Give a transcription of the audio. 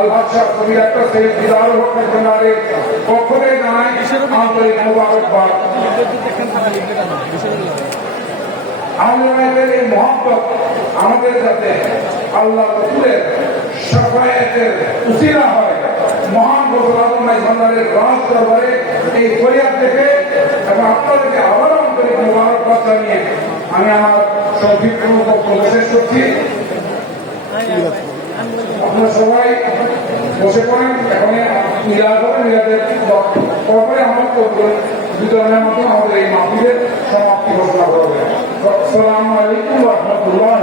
আল্লাহ আন্তরিক মোবারকবাদ। আমাদের এই মহব্বত আমাদের আল্লাহ রসুলের উসিলা হয়। মহান ভান্ডারের রাজ দরবারে এই ফরিয়াদ দেখে এবং আপনাদেরকে আবার আন্তরিক মোবারকবাদ জানিয়ে আমি আমার সংক্ষিপ্ত বক্তব্য শেষ করছি। আপনারা সবাই বসে পড়েন এখানে মিলাদ হবে মিলাদের তারপরে আমরা বিতরণের মতো আমাদের এই মাতৃদের সমাপ্তি ঘোষণা করবে। সালাম রহমতুল্লাহ